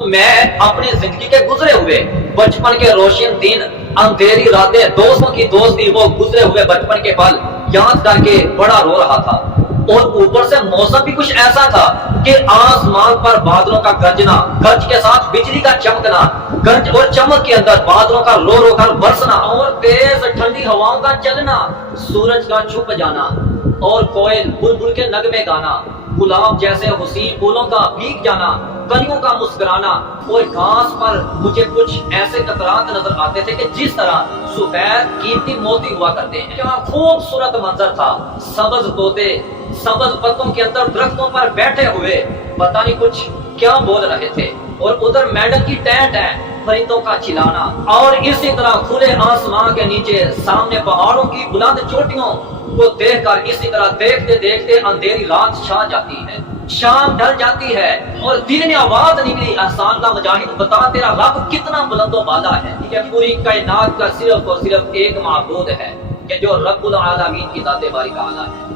میں اپنی زندگی کے گزرے ہوئے بچپن کے روشن دن، اندھیری راتیں، دوستوں کی دوستی، وہ گزرے ہوئے بچپن کے پل یاد کر کے بڑا رو رہا تھا۔ اور اوپر سے موسم بھی کچھ ایسا تھا کہ آسمان پر بادلوں کا گرجنا، گرج کے ساتھ بجلی کا چمکنا، گرج اور چمک کے اندر بادلوں کا رو رو کر برسنا، اور تیز ٹھنڈی ہواؤں کا چلنا، سورج کا چھپ جانا، اور کوئل بلبل کے نغمے گانا، گلاب جیسے حسین پھولوں کا بھیگ جانا، کلیوں کا مسکرانا، اور گھاس پر مجھے کچھ ایسے قطرات نظر آتے تھے کہ جس طرح سفید قیمتی موتی ہوا کرتے ہیں۔ کیا خوبصورت منظر تھا! سبز طوطے سبز پتوں کے اندر درختوں پر بیٹھے ہوئے پتہ نہیں کچھ کیا بول رہے تھے، اور ادھر میڈم کی ٹین ٹین پرندوں کا چلانا، اور اسی طرح کھلے آسمان کے نیچے سامنے پہاڑوں کی بلند چوٹیوں کو دیکھ کر اسی طرح دیکھتے دیکھتے اندھیری رات چھا جاتی ہے، شام ڈھل جاتی ہے، اور دل میں آواز نکلی، احسان کا مجاہد بتا تیرا رب کتنا بلند و بالا ہے۔ یہ پوری کائنات کا صرف اور صرف ایک معبود ہے کہ جو رب العالمین کی ذات باری تعالی ہے۔